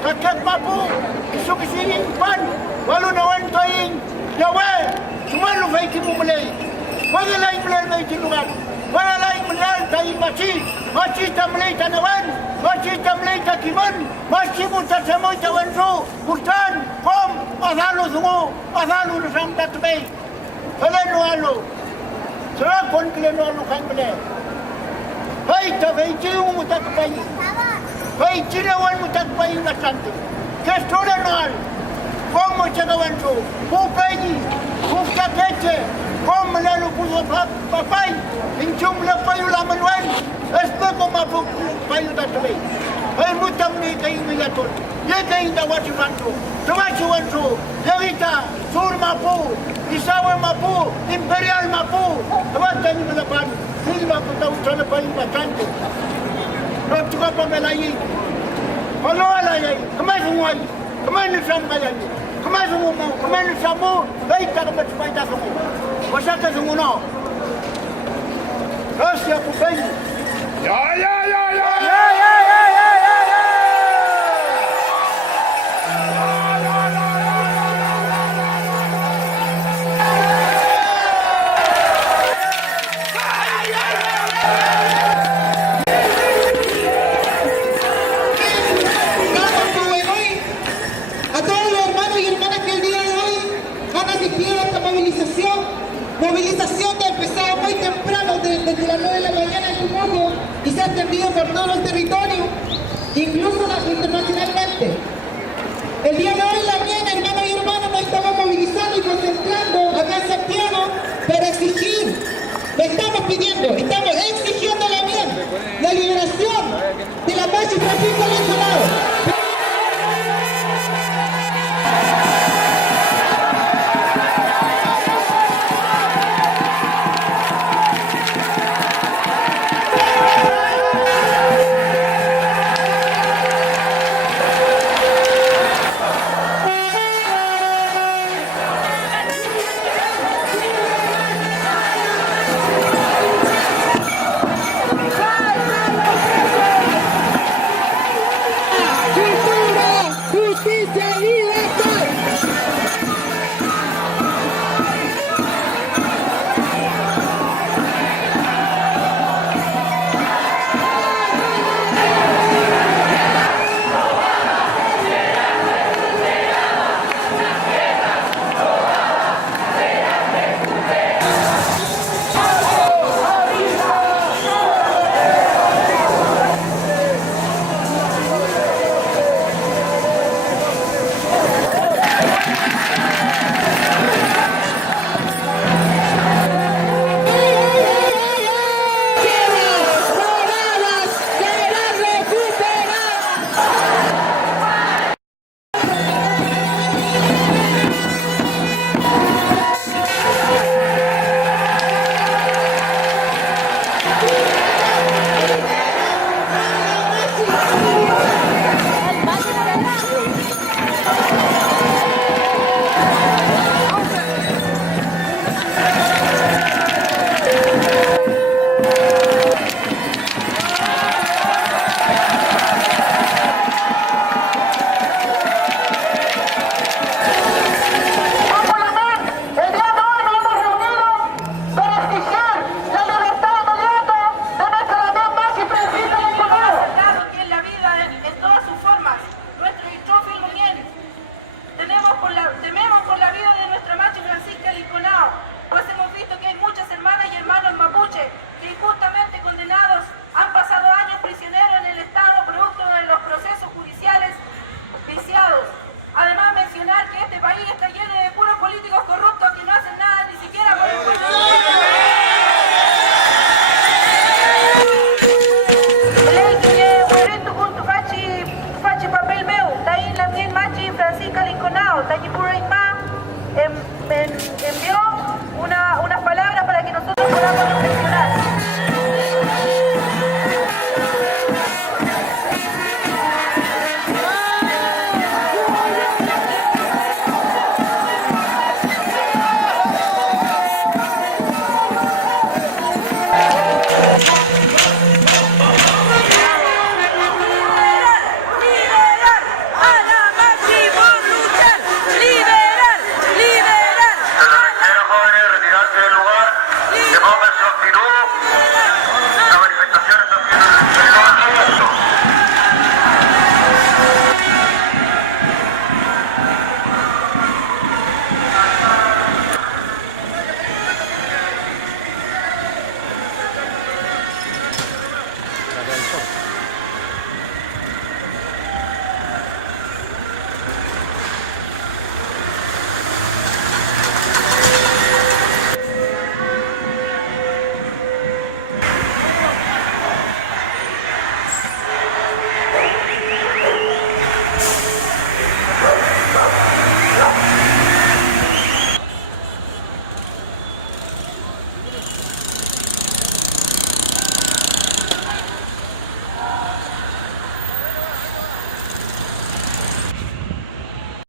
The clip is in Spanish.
Kakak mampu isu kesini pan walau nawan toing jawab cuma lu baik ibu mulai mana lain mulai baik ciluan mana lain mulai dari masih tak mulai tanawan masih tak mulai takiman masih mutat semua cawan su bukan kom asalu nusam tak baik kalian walu serap kon kalian walu kan boleh baik tak baik cium mutat baik baik cinawan mutat bayi nasanti. Kestora nol, kong mo cinawan tu, bukayi, bukakece, kong melalu puso papai, injum lepayu lamanwan, espe ko mapuk payu dasaway. Ay mutam ni kayo mayatun, ye kayo dawasi wantu, yawita, sur mapu, isawa mapu, imperial mapu, tawag kayo malapan, silma ko daw sa lapayu nasanti. Rot juga pembelayi, kalau alai, kemana semua, kemana sampai lagi, kemana semua, baik tak dapat sepeda semua, masyarakat semua no, terus siapa bayi, ya. Movilización que ha empezado muy temprano, desde las 9 de la mañana en Tumaco y se ha extendido por todo el territorio, incluso internacionalmente. El día de hoy también, hermanos y hermanas, nos estamos movilizando y concentrando acá en Santiago para exigir, estamos exigiendo también la liberación de la Machi Francisco Alonso. Francisca Lincolnao, Tañipura